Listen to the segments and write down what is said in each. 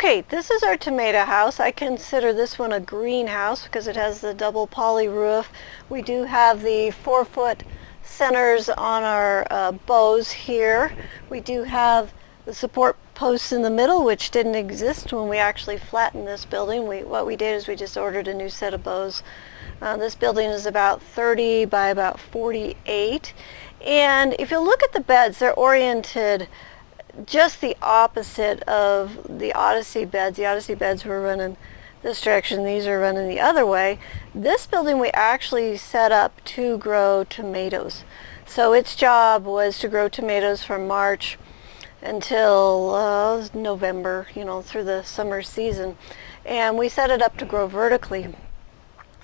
Okay, this is our tomato house. I consider this one a greenhouse because it has the double poly roof. We do have the 4-foot centers on our bows here. We do have the support posts in the middle, which didn't exist when we actually flattened this building. What we did is we just ordered a new set of bows. This building is about 30 by about 48. And if you look at the beds, they're oriented just the opposite of the Odyssey beds. The Odyssey beds were running this direction, these are running the other way. This building we actually set up to grow tomatoes. So its job was to grow tomatoes from March until November, through the summer season. And we set it up to grow vertically.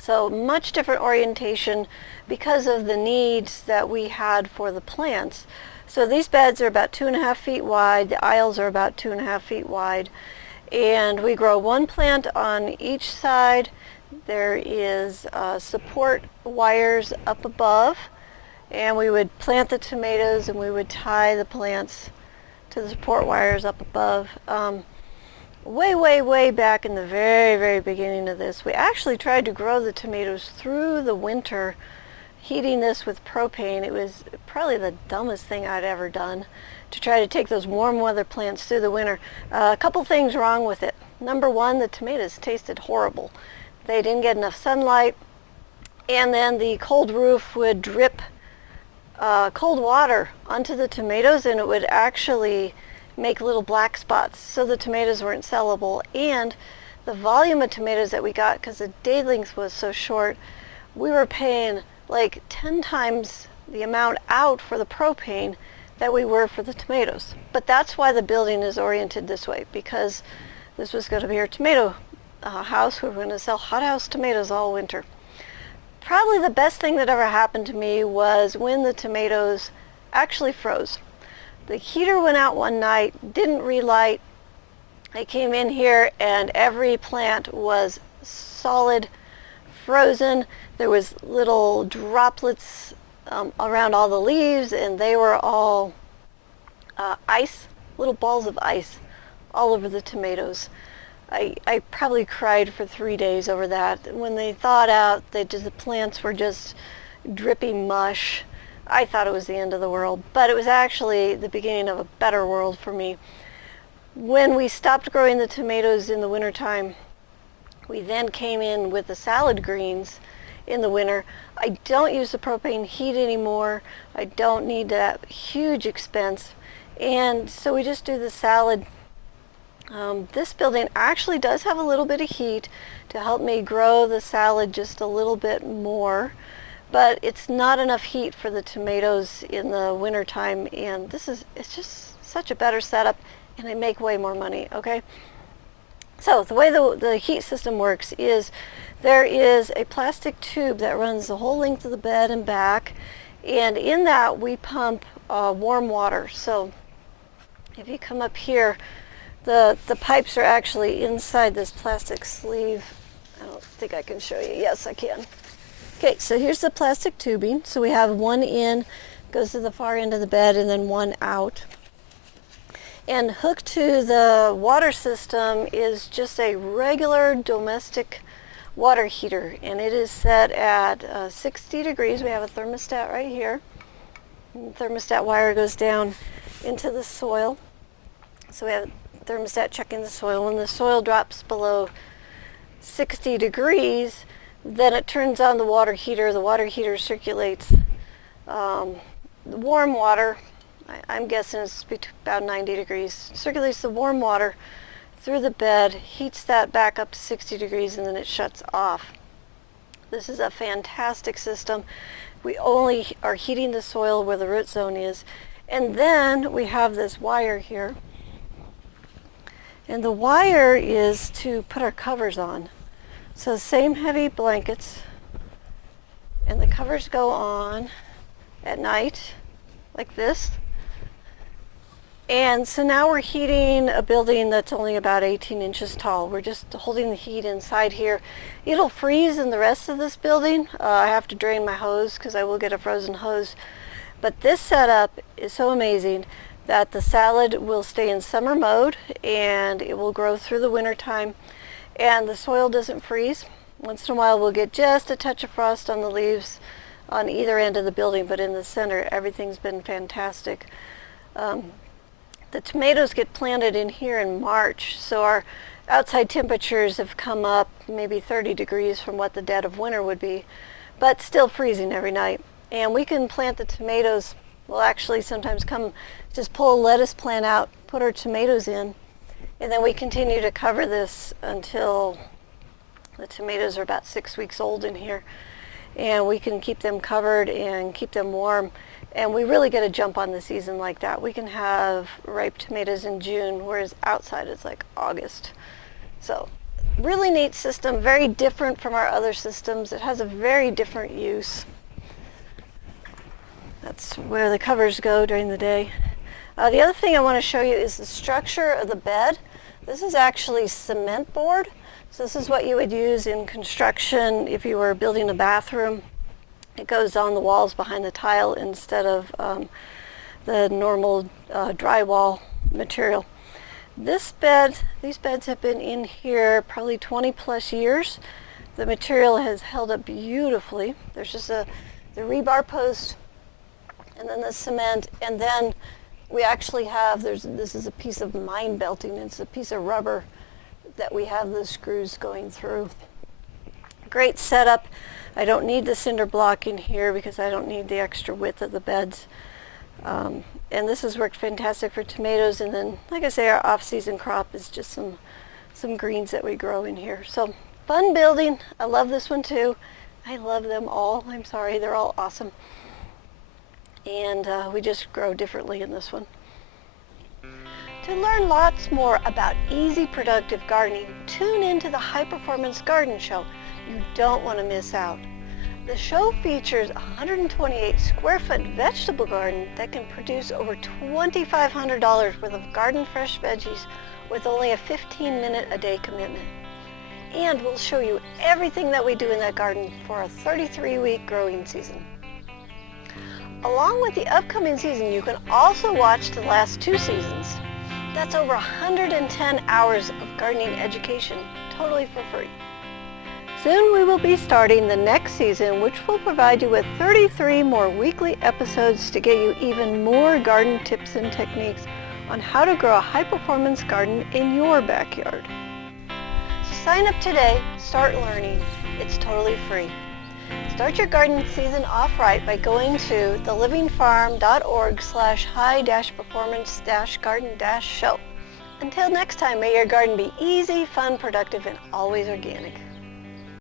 So much different orientation because of the needs that we had for the plants. So these beds are about 2.5 feet wide. The aisles are about 2.5 feet wide. And we grow one plant on each side. There is support wires up above. And we would plant the tomatoes and we would tie the plants to the support wires up above. Way back in the very beginning of this, we actually tried to grow the tomatoes through the winter, heating this with propane. It was probably the dumbest thing I'd ever done, to try to take those warm weather plants through the winter. A couple things wrong with it. Number one, the tomatoes tasted horrible. They didn't get enough sunlight, and then the cold roof would drip cold water onto the tomatoes, and it would actually make little black spots, so the tomatoes weren't sellable. And the volume of tomatoes that we got, because the day length was so short, we were paying like 10 times the amount out for the propane that we were for the tomatoes. But that's why the building is oriented this way, because this was going to be our tomato house. We were going to sell hothouse tomatoes all winter. Probably the best thing that ever happened to me was when the tomatoes actually froze. The heater went out one night, didn't relight. I came in here and every plant was solid frozen. There was little droplets around all the leaves, and they were all ice, little balls of ice all over the tomatoes. I probably cried for 3 days over that. When they thawed out, the plants were just dripping mush. I thought it was the end of the world, but it was actually the beginning of a better world for me. When we stopped growing the tomatoes in the wintertime, we then came in with the salad greens in the winter. I don't use the propane heat anymore. I don't need that huge expense. And so we just do the salad. This building actually does have a little bit of heat to help me grow the salad just a little bit more. But it's not enough heat for the tomatoes in the wintertime, and it's just such a better setup, and I make way more money, okay? So the way the heat system works is there is a plastic tube that runs the whole length of the bed and back, and in that we pump warm water. So if you come up here, the pipes are actually inside this plastic sleeve. I don't think I can show you. Yes, I can. Okay, so here's the plastic tubing. So we have one in, goes to the far end of the bed, and then one out. And hooked to the water system is just a regular domestic water heater, and it is set at 60 degrees. We have a thermostat right here. And the thermostat wire goes down into the soil. So we have a thermostat checking the soil. When the soil drops below 60 degrees, then it turns on the water heater. The water heater circulates the warm water. I'm guessing it's about 90 degrees. Circulates the warm water through the bed, heats that back up to 60 degrees, and then it shuts off. This is a fantastic system. We only are heating the soil where the root zone is. And then we have this wire here. And the wire is to put our covers on. So same heavy blankets, and the covers go on at night like this. And so now we're heating a building that's only about 18 inches tall. We're just holding the heat inside here. It'll freeze in the rest of this building. I have to drain my hose because I will get a frozen hose. But this setup is so amazing. that the salad will stay in summer mode and it will grow through the winter time, and the soil doesn't freeze. Once in a while we'll get just a touch of frost on the leaves on either end of the building, but in the center everything's been fantastic. The tomatoes get planted in here in March, so our outside temperatures have come up maybe 30 degrees from what the dead of winter would be, but still freezing every night. And we can plant the tomatoes. We'll actually sometimes come just pull a lettuce plant out, put our tomatoes in, and then we continue to cover this until the tomatoes are about 6 weeks old in here. And we can keep them covered and keep them warm. And we really get a jump on the season like that. We can have ripe tomatoes in June, whereas outside it's like August. So really neat system, very different from our other systems. It has a very different use. That's where the covers go during the day. The other thing I want to show you is the structure of the bed. This is actually cement board. So this is what you would use in construction if you were building a bathroom. It goes on the walls behind the tile instead of the normal drywall material. These beds have been in here probably 20 plus years. The material has held up beautifully. There's just the rebar post and then the cement, and then we actually have, this is a piece of mine belting. It's a piece of rubber that we have the screws going through. Great setup. I don't need the cinder block in here because I don't need the extra width of the beds. And this has worked fantastic for tomatoes. And then, like I say, our off-season crop is just some greens that we grow in here. So fun building. I love this one too. I love them all. I'm sorry, they're all awesome. And we just grow differently in this one. To learn lots more about easy, productive gardening, tune into the High Performance Garden Show. You don't want to miss out. The show features a 128 square foot vegetable garden that can produce over $2,500 worth of garden fresh veggies with only a 15-minute a day commitment. And we'll show you everything that we do in that garden for a 33-week growing season. Along with the upcoming season, you can also watch the last 2 seasons. That's over 110 hours of gardening education, totally for free. Soon we will be starting the next season, which will provide you with 33 more weekly episodes to get you even more garden tips and techniques on how to grow a high-performance garden in your backyard. So sign up today, start learning. It's totally free. Start your garden season off right by going to thelivingfarm.org/high-performance-garden-show. Until next time, may your garden be easy, fun, productive, and always organic.